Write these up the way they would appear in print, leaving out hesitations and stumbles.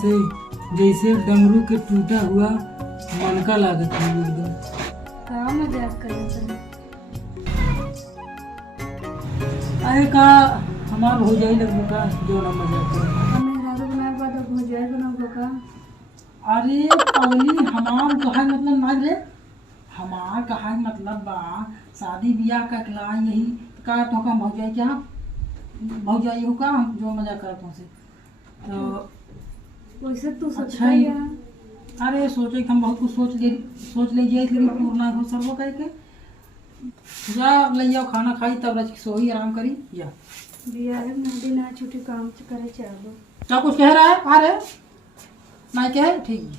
से जैसे डमरू के टूटा हुआ मनका लागत है एकदम। का मजाक करे तनी? अरे का हमार हो जाई लगबो का जो ना मजाक कर। हमें रारू बनाए बाद भुजिया बनाबो का? अरे पगली हमार कहा मतलब ना रे, हमार कहा मतलब बा शादी ब्याह का कला यही का तो का भौजाई क्या भौजाई हो का हम जो मजाक करत हूं से तो वैसे तू अच्छा सोचता ही। या अरे सोचे कि हम बहुत कुछ सोच ले जाए लेकिन पूर्ण हो सर्वो कह के जा ले जाओ खाना खाई तब रच सोई आराम करी जा। बियाह में दिन आ छुट्टी काम करे चाहबो। क्या कुछ कह रहा है आ रे ना कहे ठीक है।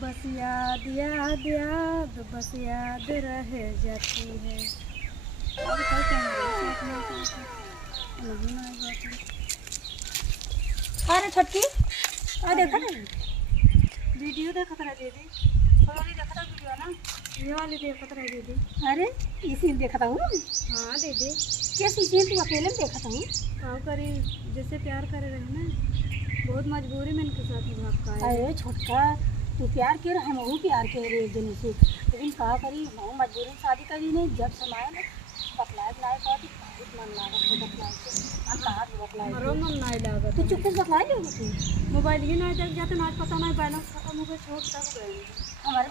बस याद याद याद बस याद रह जाती है। और क्या कहना अरे छटकी आ देखा ना वीडियो देखा था दीदी। वाली देखा था वीडियो ना, ये वाली देखा था दीदी। अरे ये सीन देखा था हाँ दीदी। कैसी सीन तू अकेले में देखा था क्या करी जैसे प्यार करे रहे ना, बहुत मजबूरी में इनके साथ भाग का। अरे छोटका तू प्यार के रहे मैं प्यार के रहे एक दिन से, लेकिन कहा करी मैं मजबूरी में शादी करी नहीं। जब समाया ना बतलाए बतलाए कहा बहुत मन लागत है बतलाए से। हम कहा बतलाए मरो मन नहीं लागत। तू चुप से बतलाए ले तू मोबाइल ही नहीं देख जाते ना पता नहीं बैलेंस खत्म हो गया छोड़ तक गए। हमारे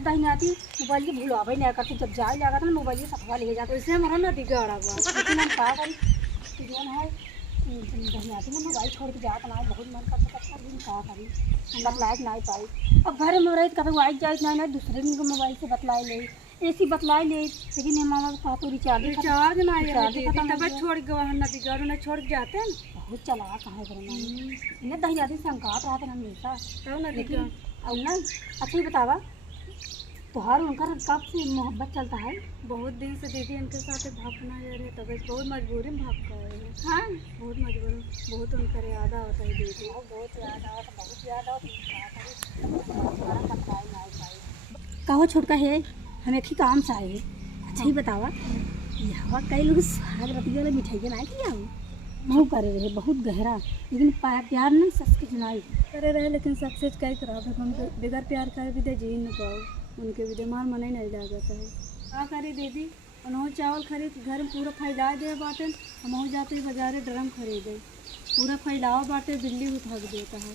दाहिने आती मोबाइल की भूल आवे नहीं करती। जब जाए लगा था ना मोबाइल सफवा ले जाते वैसे हमारा ना दिगाड़ा बा। लेकिन हम कहा करी तुझे है दाहिने आती ना मोबाइल छोड़ के जाता ना बहुत मन करता था लेकिन कहा करी हम बतलाए नहीं पाई। अब घर में रही कभी आई जाए नहीं दूसरे दिन को मोबाइल से बतलाए ले ऐसी बतलाए ले। लेकिन ये मामा कहा तो रिचार्ज नहीं तब छोड़ गया नदी गारू ने छोड़ के जाते हैं बहुत चला कहाँ करना इन्हें दही जाती संकात रहा था हमेशा तब ना लेकिन अब ना। अच्छा ही बतावा तोहार उनका कब से मोहब्बत चलता है? बहुत दिन से दीदी इनके साथ भागना जा रहे तब बहुत मजबूरी में भाग कर। हाँ बहुत मजबूरी बहुत उनका याद आता है दीदी। बहुत याद कहो छोटका है हम एक ही काम से आए। अच्छा ही बतावा यहाँ कई लोग सुहाग रति वाले मिठाई बनाए कि महू करे रहे बहुत गहरा लेकिन प्यार नहीं सच की चुनाई करे रहे लेकिन सक्सेस कई खराब है। बगैर प्यार करे भी दे जी न पाओ उनके भी दिमाग मन नहीं जाता है। क्या करी दीदी उन्होंने चावल खरीद घर में पूरा फैला दे बाटे हम जाते बाजारे ड्रम खरीदे पूरा फैलावा बाटे बिल्ली उठा देता है।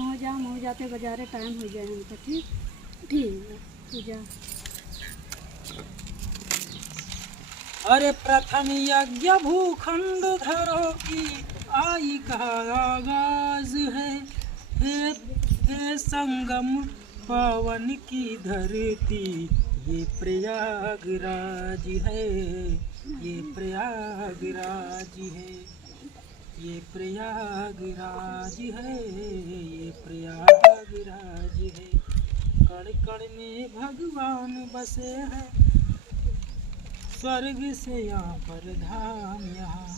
हो जाते बाजारे टाइम हो जाए हमको। ठीक ठीक तू जा। अरे प्रथम यज्ञ भूखंड धरो की आई का आगाज है। हे संगम पवन की धरती ये प्रयागराज है। ये प्रयागराज है। ये प्रयागराज है। ये प्रयागराज है। कण कण में भगवान बसे हैं स्वर्ग से यहाँ पर धाम यहाँ।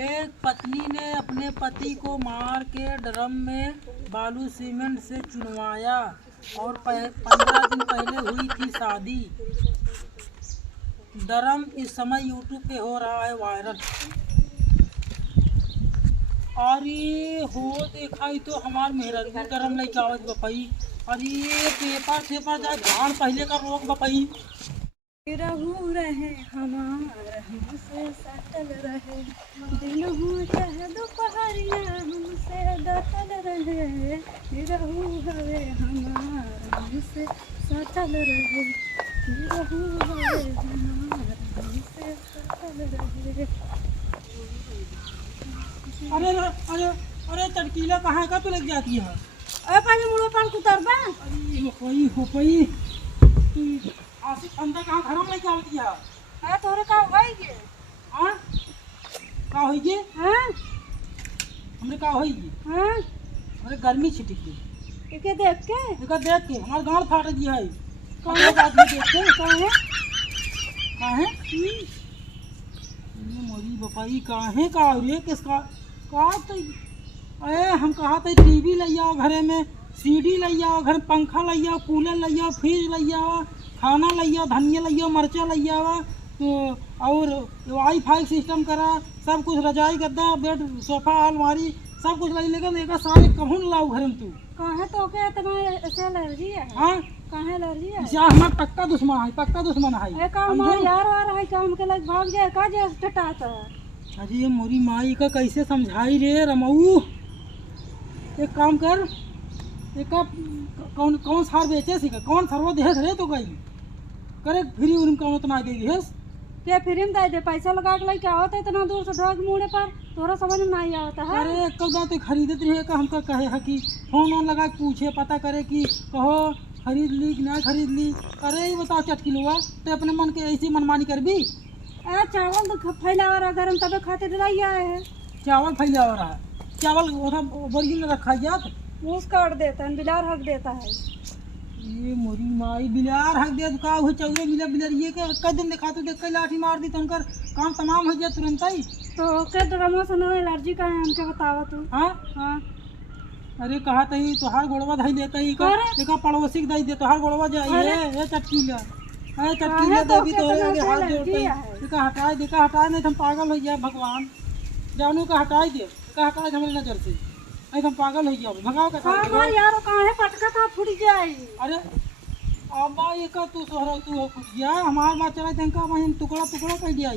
एक पत्नी ने अपने पति को मार के ड्रम में बालू सीमेंट से चुनवाया और 15 दिन पहले हुई थी शादी। ड्रम इस समय यूट्यूब पे हो रहा है वायरल। अरे हो देखा तो हमार मेहरा ड्रम लेके आवत बपाई। अरे पेपर जाए धान पहले का रोक बपाई। रहू रहे हमार हमसे सटल रहे दिन हो चाहे दोपहरिया हमसे डटल रहे। रहू हवे हमार हमसे सटल रहे रहू हवे हमार हमसे सटल रहे। अरे अरे अरे तड़कीला कहाँ का तो लग जाती है। अरे पानी मुड़ो पान कुतरबा। अरे हो पाई तू आसिफ अंदर कहाँ घर में लेके आवती है। अरे तोरे का होई गे हां का होई गे। हां हमरे का होई गे। हां अरे गर्मी छिटी के एके देख के हमार गांड फाट दिया है। कौन आदमी देख के कहाँ है ये मोरी बपाई काहे का रे किसका का तो अरे हम कहा थे टीवी ले आओ घरे में सीडी ले आओ घर पंखा ले आओ कूलर ले आओ फ्रिज ले आओ खाना ले आओ धनिया ले आओ मरचा ले आओ तो और वाईफाई सिस्टम करा, सब कुछ रजाई गद्दा बेड सोफा अलमारी सब कुछ लगी, लेकिन एक साल कहूँ न लाऊ घर में तू कहाँ तो के इतना ऐसे एलर्जी है? हाँ कहाँ एलर्जी है? या हमारा पक्का दुश्मन है, पक्का दुश्मन है। ए काम यार वार है काम के लग भाग जाए का जे टटाता। अरे ये मोरी माई का कैसे समझाई रे रमऊ। एक काम कर, एक कौन कौन सार बेचे सी कौन सरवा देहस रे तो गई करे फ्री उन कौन उतना देगी हेस के फ्री में दे पैसा लगा के लेके आवत है इतना दूर से ढोक मुड़े पर तोरा समझ में नहीं आवता है। अरे कल बात खरीदत रहे का हमका कहे है कि फोन वोन लगा के पूछे पता करे कि कहो खरीद ली कि नहीं खरीद ली। अरे ये बताओ चटकिलुआ तो अपने मन के ऐसी मनमानी कर भी। ए चावल तो फैला रहा गरम तबे खातिर लाइया है। चावल फैला हो रहा है, चावल उधर बोरिंग में रखा जात मूस काट देता है, बिलार हक देता है। ये मोरी माई बिलार हक दे का हो चौरे मिला बिलार ये के कई दिन दिखा तो देख के लाठी मार दी तो उनकर काम तमाम हो गया तुरंत ही। तो के ड्रामा से ना एलर्जी का है हमके बतावा तू। हाँ हां अरे कहा तही तोहार गोड़वा धई लेता ही का पड़ोसी के दई दे तोहार गोड़वा जाइए ये चटकीला है चटकीला देवी तो आगे हाथ जोड़ते ही का हटाए दे का हटाए नहीं हम पागल हो गया भगवान जानू का हटाए दे का हटाए हमारी नजर से नहीं हम पागल हो गया भगाओ का हां यार कहां है पटका था फूट जाए। अरे अब्बा ये का तू सोहरा तू हो कुछ गया हमार मां चला तंका हम टुकड़ा टुकड़ा कर दिया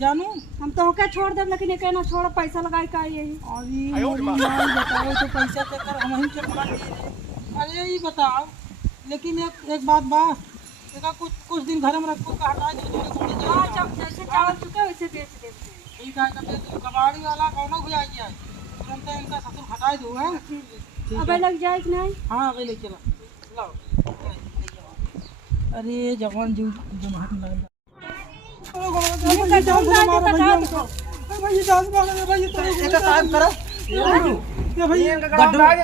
जानू हम तो क्या छोड़ दे लेकिन एक ना छोड़ पैसा लगाई का यही। अरे बताओ तो पैसा देकर हम ही चटका दिए। अरे ये बताओ लेकिन एक बात बा देखा कुछ दिन घर में रखो का हटा दे थोड़ी थोड़ी। हां जब जैसे चावल चुके वैसे बेच देते हैं। ठीक है तब कबाड़ी वाला कौनो भी आ गया तुरंत इनका ससुर हटा दो है। अब लग जाए कि नहीं? हाँ अबे ले चला लाओ। अरे जवान जीव जमात लग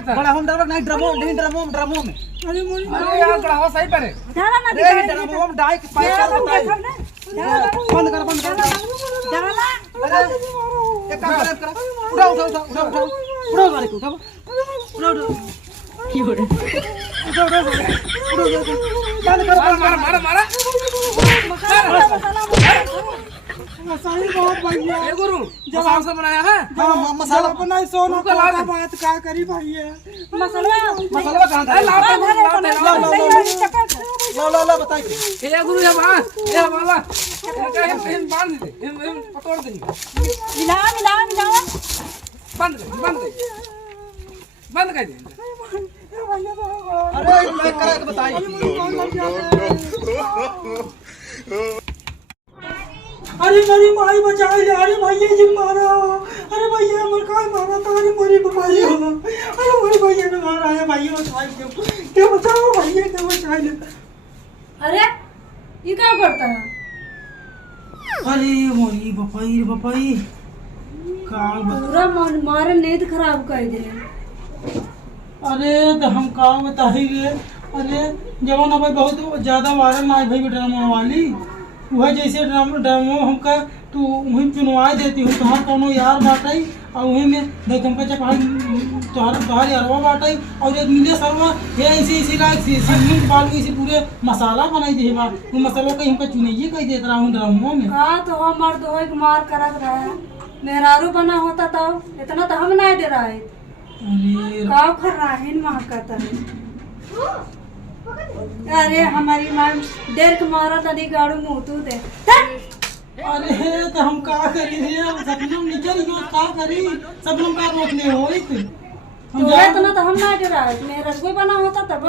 बड़ा हम डरवा नहीं ड्रमो नहीं ड्रमो ड्रमो में। अरे मोरी अरे यार गड़ावा सही परे डाला ना रे ड्रमो में डाई के पैसा बताई बंद कर डाला अरे एक काम कर उठा उठा उठा उठा उठा उठा गाड़ी को उठा उठा उठा की हो रे उठा उठा बंद कर मार मार मार सही बहुत भैया ये गुरु मसाला से बनाया है। हां मसाला बनाई सोना का बात का करी भैया मसाला कहां था ला बताइए ये गुरु ये वाला क्या है बांध दे हम पकड़ दे मिला मिला मिला बंद कर दे। अरे मैं करा के बताइए। अरे मेरी माई बचाई ले। अरे भैया जी मारा अरे भैया मर का मारा तो अरे मेरी बीमारी हो अरे मेरे भैया ने मारा है भैया बचाई क्या बचाओ भैया क्या बचाई ले। अरे ये क्या करता है? अरे मोरी बपाई का पूरा मन मारे नींद खराब कर दे। अरे तो हम का बताइए। अरे जवान अब बहुत ज्यादा वायरल ना भाई ड्रामा वाली वह जैसे ड्रामो हमका तू वहीं चुनवा देती हूँ तुम्हार कोनो यार बाटाई और वहीं में देख हमका चपाई तुम्हार यारवा बाटाई और एक मिले सरवा ये ऐसी लाइक सीमेंट बालू ऐसे पूरे मसाला बनाई दे बार वो मसालों का हमका चुनैये कह देता रहा हूँ ड्रामो में। हाँ तो हम मर्द हो मार करत रहा है मेहरारू बना होता तो इतना तो हम नहीं दे रहा है। अरे गाँव खर रहा है माँ कहता है। अरे हमारी माँ डेर के मारा तनी गाड़ू मुँह तू दे। अरे तो हम का करी रे सब लोग निकल गयो का करी सब लोग का रोकने होई हम तो इतना तो हम नहीं डरा है मेरा कोई बना होता तब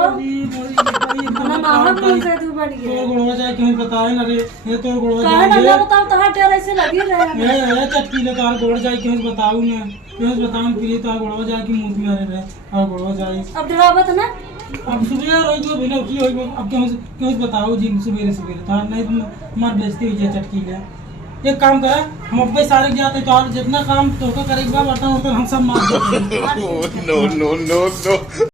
ना मामा कौन से तू बढ़ गया तो गोड़वा जाए क्यों बताए ना रे ये तो गोड़वा कहे जाए ना बताओ तो हाथ डेर ऐसे लगी रहे ये चटकी ले तार गोड़ जाए क्यों बताऊं ना क्यों बताऊं फिर तो गोड़वा जाए की मुंह में आ रहे और गोड़वा जाए अब डरावत ना अब सुबह रोई जो बिना की होई अब क्यों बताओ जी सुबह तार नहीं मार बेइज्जती हो जाए चटकी ले। एक काम करा हम अब सारे जाते तो जितना काम तो करेगा बर्तन हम सब मार देते। no.